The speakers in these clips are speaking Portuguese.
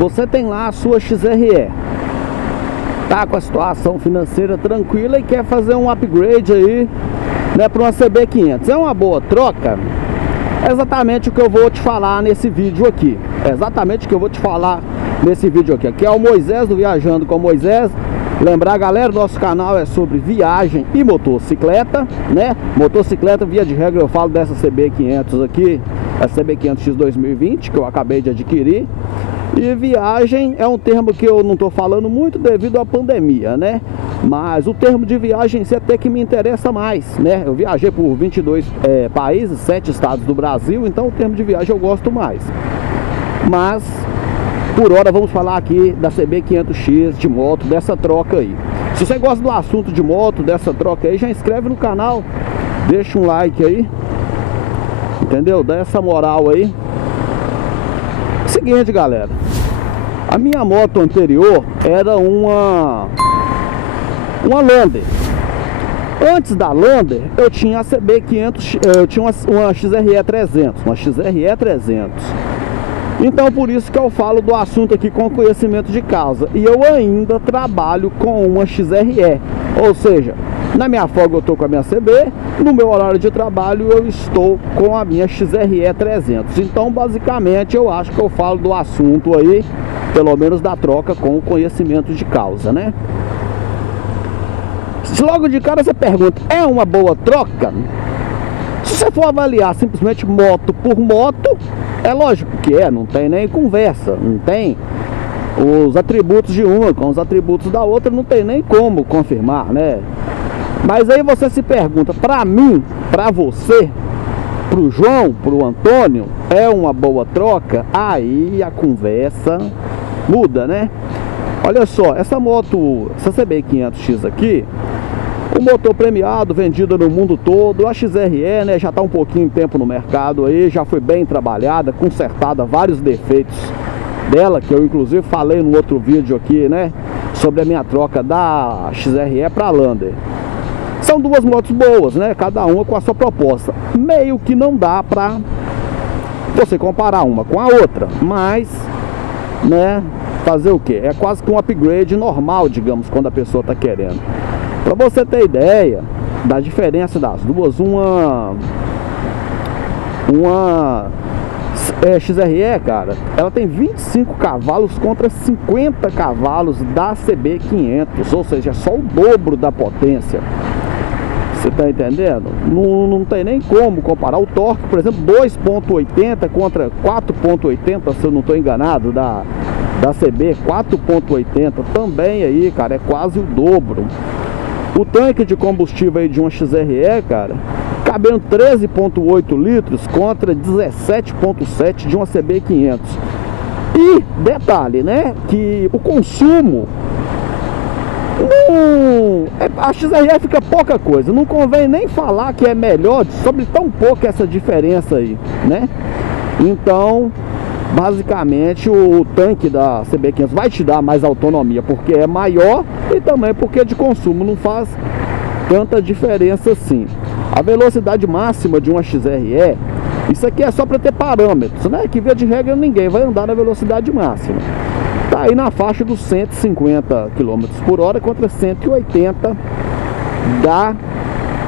você tem lá a sua XRE, tá com a situação financeira tranquila e quer fazer um upgrade aí, né, para uma CB500. É uma boa troca? É exatamente o que eu vou te falar nesse vídeo aqui. É exatamente o que eu vou te falar nesse vídeo aqui. Aqui é o Moisés do Viajando com Moisés. Lembrar, galera, nosso canal é sobre viagem e motocicleta, né? Motocicleta, via de regra, eu falo dessa CB500 aqui, a CB500X 2020, que eu acabei de adquirir. E viagem é um termo que eu não estou falando muito devido à pandemia, né? Mas o termo de viagem é até que me interessa mais, né? Eu viajei por 22 países, 7 estados do Brasil, então o termo de viagem eu gosto mais. Mas, por hora, vamos falar aqui da CB500X de moto, dessa troca aí. Se você gosta do assunto de moto, dessa troca aí, já inscreve no canal, deixa um like aí, entendeu? Dá essa moral aí. Seguinte, galera, a minha moto anterior era uma Lander. Antes da Lander, eu tinha a CB500, eu tinha uma XRE 300, Então, por isso que eu falo do assunto aqui com conhecimento de causa. E eu ainda trabalho com uma XRE, ou seja, na minha folga eu estou com a minha CB, no meu horário de trabalho eu estou com a minha XRE 300. Então, basicamente, eu acho que eu falo do assunto aí, pelo menos da troca com o conhecimento de causa, né? Se logo de cara você pergunta, é uma boa troca? Se você for avaliar simplesmente moto por moto, é lógico que não tem nem conversa, não tem os atributos de uma com os atributos da outra, não tem nem como confirmar, né? Mas aí você se pergunta, pra mim, pra você, pro João, pro Antônio, é uma boa troca? Aí a conversa muda, né? Olha só, essa moto, essa CB500X aqui, o motor premiado, vendida no mundo todo, a XRE, né, já está um pouquinho de tempo no mercado aí, já foi bem trabalhada, consertada, vários defeitos dela, que eu inclusive falei no outro vídeo aqui, né, sobre a minha troca da XRE para a Lander. São duas motos boas, né, cada uma com a sua proposta. Meio que não dá para você comparar uma com a outra, mas, né, fazer o que? É quase que um upgrade normal, digamos, quando a pessoa está querendo. Para você ter ideia da diferença das duas, uma XRE, cara, ela tem 25 cavalos contra 50 cavalos da CB500, ou seja, é só o dobro da potência. Você tá entendendo? Não tem nem como comparar o torque, por exemplo, 2.80 contra 4.80, se eu não estou enganado, da CB 4.80 também aí, cara, é quase o dobro. O tanque de combustível aí de uma XRE, cara, cabendo 13.8 litros contra 17.7 de uma CB500. E detalhe, né, que o consumo, a XRE fica pouca coisa. Não convém nem falar que é melhor sobre tão pouco essa diferença aí, né? Então, basicamente, o tanque da CB500 vai te dar mais autonomia porque é maior e também porque de consumo não faz tanta diferença assim. A velocidade máxima de uma XRE, isso aqui é só para ter parâmetros, né? Que via de regra ninguém vai andar na velocidade máxima. Tá aí na faixa dos 150 km por hora contra 180 da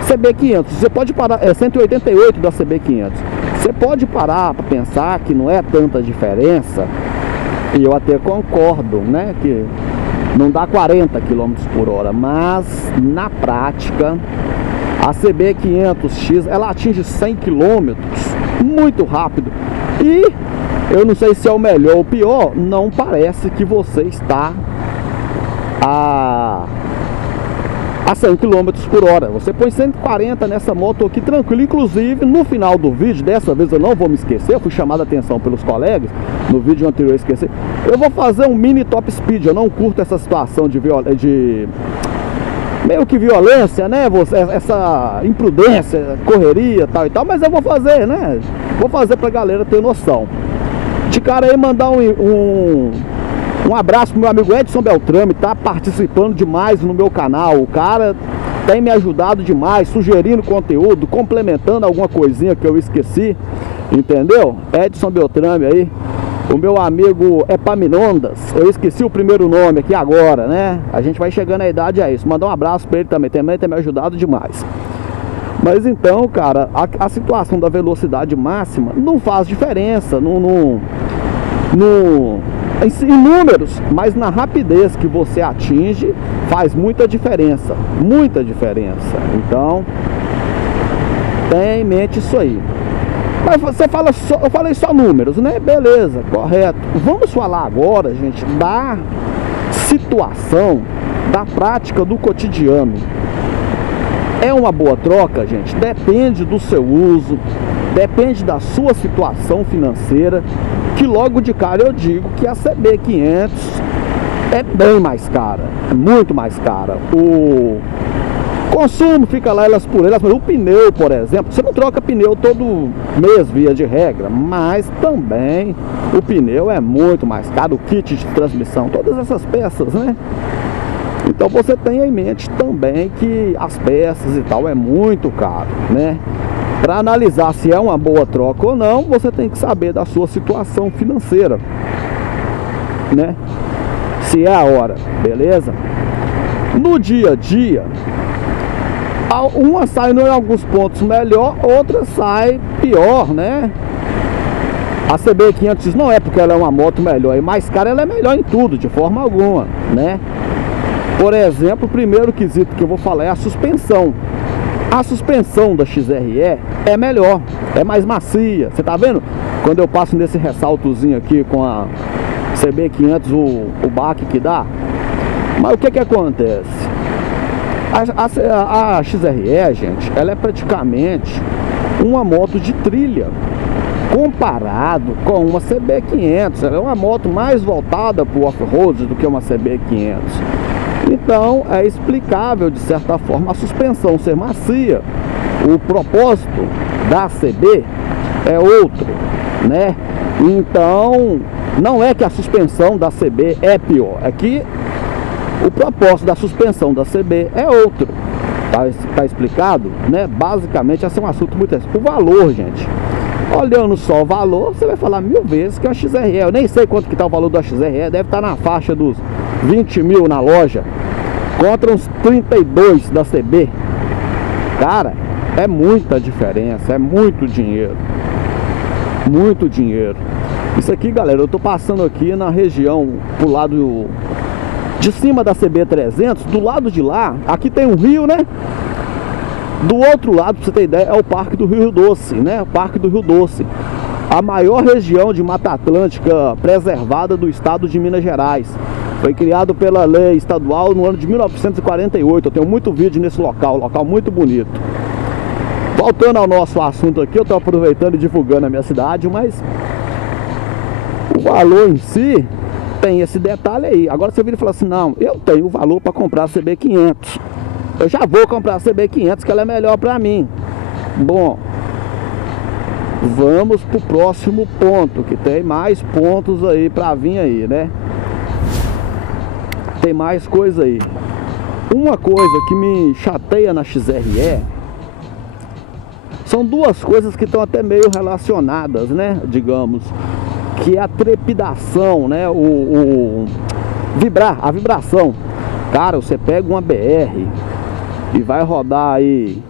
CB500. Você pode parar, 188 da CB500. Você pode parar para pensar que não é tanta diferença, e eu até concordo, né, que não dá 40 km por hora, mas na prática a CB500X ela atinge 100 km muito rápido. E eu não sei se é o melhor ou o pior, não parece que você está a 100 km por hora. Você põe 140 nessa moto aqui tranquilo. Inclusive no final do vídeo, dessa vez eu não vou me esquecer, eu fui chamado a atenção pelos colegas, no vídeo anterior eu esqueci, eu vou fazer um mini top speed. Eu não curto essa situação de meio que violência, né, essa imprudência, correria, tal e tal, mas eu vou fazer, né, vou fazer pra galera ter noção. De cara aí, mandar um abraço pro meu amigo Edson Beltrame, tá participando demais no meu canal. O cara tem me ajudado demais, sugerindo conteúdo, complementando alguma coisinha que eu esqueci, entendeu? Edson Beltrame aí, o meu amigo Epaminondas, eu esqueci o primeiro nome aqui agora, né? A gente vai chegando à idade, é isso. Mandar um abraço para ele também tem me ajudado demais. Mas então, cara, a situação da velocidade máxima não faz diferença em números, mas na rapidez que você atinge faz muita diferença, muita diferença. Então, tenha em mente isso aí. Mas você fala só, eu falei só números, né? Beleza, correto. Vamos falar agora, gente, da situação, da prática do cotidiano. É uma boa troca, gente? Depende do seu uso, depende da sua situação financeira, que logo de cara eu digo que a CB500 é bem mais cara, é muito mais cara. O consumo fica lá elas por elas, mas o pneu, por exemplo, você não troca pneu todo mês, via de regra, mas também o pneu é muito mais caro, o kit de transmissão, todas essas peças, né? Então você tenha em mente também que as peças e tal é muito caro, né? Para analisar se é uma boa troca ou não, você tem que saber da sua situação financeira, né? Se é a hora, beleza? No dia a dia, uma sai em alguns pontos melhor, outra sai pior, né? A CB500 não é porque ela é uma moto melhor, e mais cara ela é melhor em tudo, de forma alguma, né? Por exemplo, o primeiro quesito que eu vou falar é a suspensão. A suspensão da XRE é melhor, é mais macia. Você tá vendo? Quando eu passo nesse ressaltozinho aqui com a CB500, o baque que dá. Mas o que que acontece? A XRE, gente, ela é praticamente uma moto de trilha comparado com uma CB500. Ela é uma moto mais voltada para o off-road do que uma CB500. Então é explicável de certa forma a suspensão ser macia. O propósito da CB é outro, né? Então não é que a suspensão da CB é pior, é que o propósito da suspensão da CB é outro. Tá explicado, né? Basicamente esse é um assunto muito... O valor, gente, olhando só o valor, você vai falar 1000 vezes que é a XRE. Eu nem sei quanto que tá o valor da XRE, deve estar na faixa dos 20 mil na loja, contra uns 32 da CB. Cara, é muita diferença, é muito dinheiro. Muito dinheiro. Isso aqui, galera, eu tô passando aqui na região pro lado de cima da CB300, do lado de lá, aqui tem um rio, né? Do outro lado, pra você ter ideia, é o Parque do Rio Doce, né? O Parque do Rio Doce, a maior região de Mata Atlântica preservada do estado de Minas Gerais. Foi criado pela lei estadual no ano de 1948. Eu tenho muito vídeo nesse local muito bonito. Voltando ao nosso assunto aqui, eu tô aproveitando e divulgando a minha cidade, mas o valor em si tem esse detalhe aí. Agora você vira e fala assim, não, eu tenho o valor para comprar a CB500. Eu já vou comprar a CB500, que ela é melhor para mim. Bom, vamos pro próximo ponto, que tem mais pontos aí para vir aí, né? Tem mais coisa aí. Uma coisa que me chateia na XRE são duas coisas que estão até meio relacionadas, né? Digamos, que é a trepidação, né? A vibração. Cara, você pega uma BR e vai rodar aí.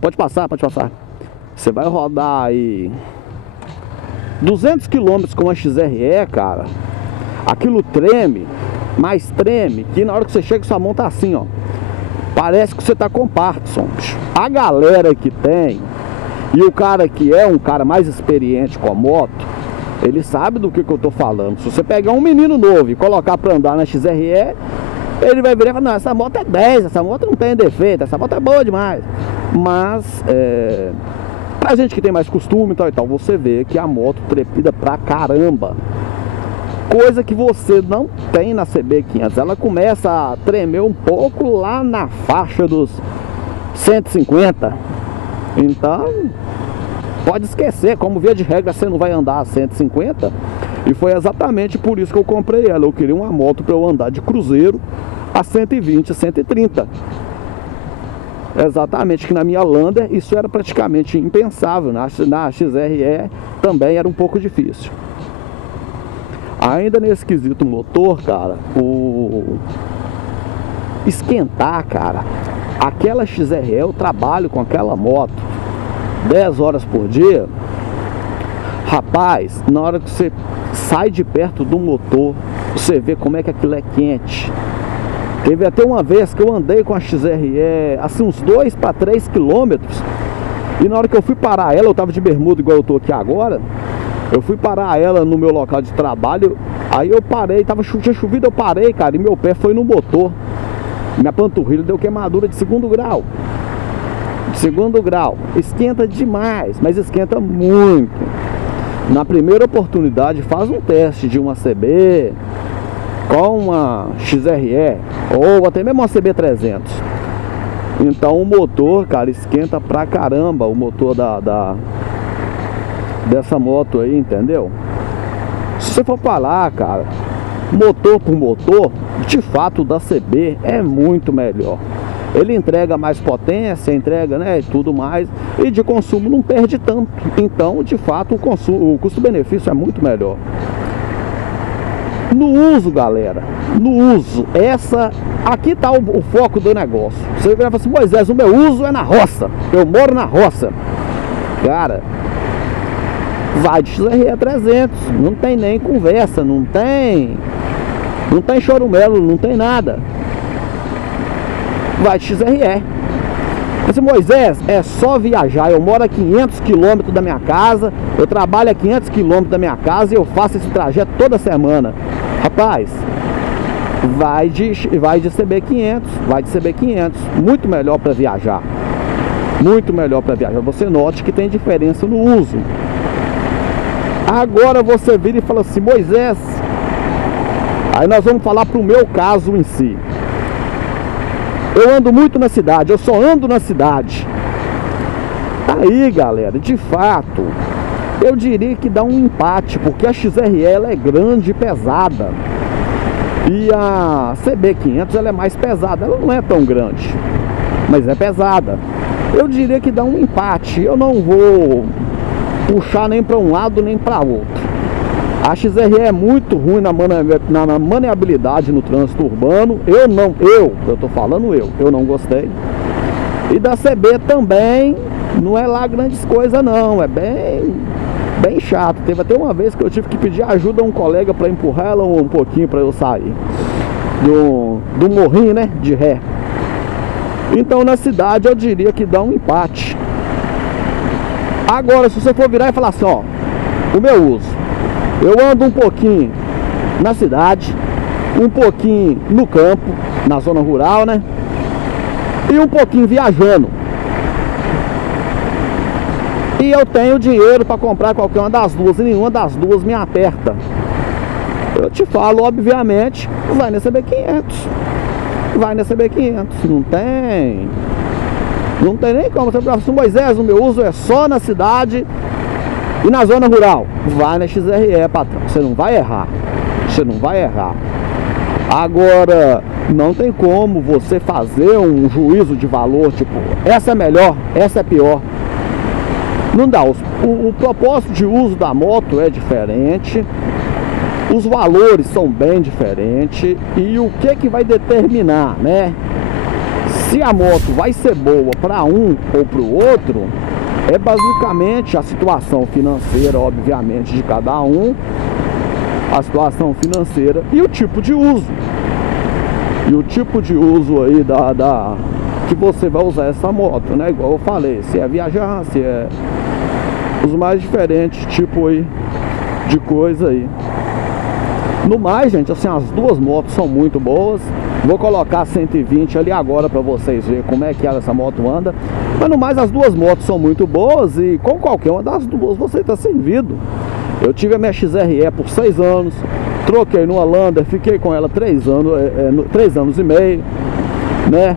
Pode passar, pode passar. Você vai rodar aí 200 km com a XRE, cara. Aquilo treme, mas treme, que na hora que você chega, sua mão tá assim, ó. Parece que você tá com Parkinson. A galera que tem, e o cara que é um cara mais experiente com a moto, ele sabe do que eu tô falando. Se você pegar um menino novo e colocar pra andar na XRE, ele vai virar e falar, não, essa moto é 10, essa moto não tem defeito, essa moto é boa demais. Mas, pra gente que tem mais costume e tal, você vê que a moto trepida pra caramba. Coisa que você não tem na CB500. Ela começa a tremer um pouco lá na faixa dos 150. Então, pode esquecer, como via de regra você não vai andar a 150. E foi exatamente por isso que eu comprei ela. Eu queria uma moto para eu andar de cruzeiro a 120, 130. Exatamente, que na minha Lander isso era praticamente impensável. Na XRE também era um pouco difícil. Ainda nesse quesito motor, cara, o esquentar, cara, aquela XRE, eu trabalho com aquela moto 10 horas por dia. Rapaz, na hora que você sai de perto do motor, você vê como é que aquilo é quente. Teve até uma vez que eu andei com a XRE assim uns 2 para 3 quilômetros, e na hora que eu fui parar ela, eu tava de bermuda igual eu tô aqui agora. Eu fui parar ela no meu local de trabalho. Aí eu parei, tinha chovido, eu parei, cara, e meu pé foi no motor. Minha panturrilha deu queimadura de 2º grau. De 2º grau. Esquenta demais, mas esquenta muito. Na primeira oportunidade, faz um teste de uma CB com uma XRE, ou até mesmo uma CB300. Então o motor, cara, esquenta pra caramba. O motor dessa moto aí, entendeu? Se você for falar, cara, motor por motor, de fato o da CB é muito melhor. Ele entrega mais potência, entrega, né, tudo mais, e de consumo não perde tanto. Então, de fato, o custo-benefício é muito melhor. No uso, galera, no uso, aqui tá o foco do negócio. Você vai falar assim: Moisés, o meu uso é na roça, eu moro na roça. Cara, vai de XRE 300, não tem nem conversa, não tem chorumelo, não tem nada. Vai de XRE. Mas Moisés, é só viajar, eu moro a 500 km da minha casa, eu trabalho a 500 km da minha casa e eu faço esse trajeto toda semana. Rapaz, vai de CB500, vai de CB500, muito melhor para viajar. Muito melhor para viajar. Você note que tem diferença no uso. Agora você vira e fala assim: Moisés, aí nós vamos falar pro meu caso em si. Eu ando muito na cidade, eu só ando na cidade. Aí, galera, de fato, eu diria que dá um empate, porque a XRE ela é grande e pesada. E a CB500 ela é mais pesada, ela não é tão grande, mas é pesada. Eu diria que dá um empate. Eu não vou puxar nem para um lado nem para outro. A XRE é muito ruim na maneabilidade no trânsito urbano. Eu tô falando eu não gostei. E da CB também não é lá grandes coisas não, é bem chato. Teve até uma vez que eu tive que pedir ajuda a um colega para empurrar ela um pouquinho para eu sair do morrinho, né, de ré. Então na cidade eu diria que dá um empate. Agora, se você for virar e falar assim, ó, o meu uso, eu ando um pouquinho na cidade, um pouquinho no campo, na zona rural, né? E um pouquinho viajando. E eu tenho dinheiro para comprar qualquer uma das duas, e nenhuma das duas me aperta. Eu te falo, obviamente, vai na CB500. Vai na CB500, não tem nem como. Você fala assim: Moisés, o meu uso é só na cidade e na zona rural. Vai na XRE, patrão, você não vai errar. Você não vai errar. Agora, não tem como você fazer um juízo de valor, tipo, essa é melhor, essa é pior. Não dá. O propósito de uso da moto é diferente, os valores são bem diferentes, e o que vai determinar, né, se a moto vai ser boa para um ou para o outro, é basicamente a situação financeira, obviamente, de cada um, a situação financeira e o tipo de uso. E o tipo de uso aí que você vai usar essa moto, né? Igual eu falei, se é viajar, se é os mais diferentes tipo aí de coisa aí. No mais, gente, assim, as duas motos são muito boas. Vou colocar 120 ali agora para vocês verem como é que essa moto anda. Mas no mais, as duas motos são muito boas e com qualquer uma das duas você está servido. Eu tive a minha XRE por 6 anos, troquei numa Lander, fiquei com ela 3 anos e meio, né?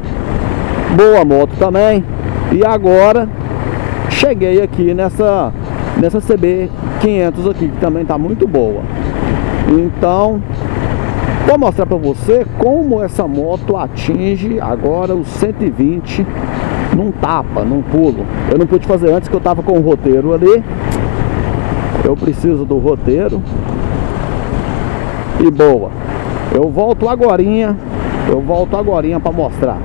Boa moto também. E agora cheguei aqui nessa CB500 aqui, que também tá muito boa. Então, vou mostrar para você como essa moto atinge agora os 120 num tapa, num pulo. Eu não pude fazer antes que eu tava com o roteiro ali. Eu preciso do roteiro. e boa. Eu volto agorinha para mostrar.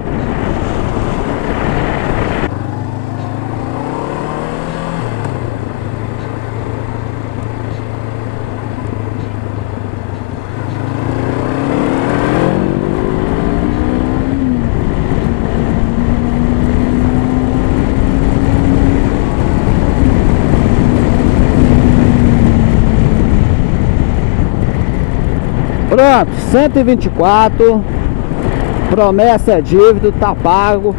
Pronto, 124. Promessa é dívida, tá pago.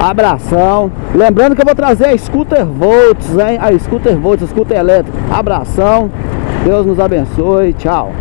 Abração. Lembrando que eu vou trazer a Scooter Volts, hein? A Scooter Volts, a Scooter elétrica. Abração. Deus nos abençoe. Tchau.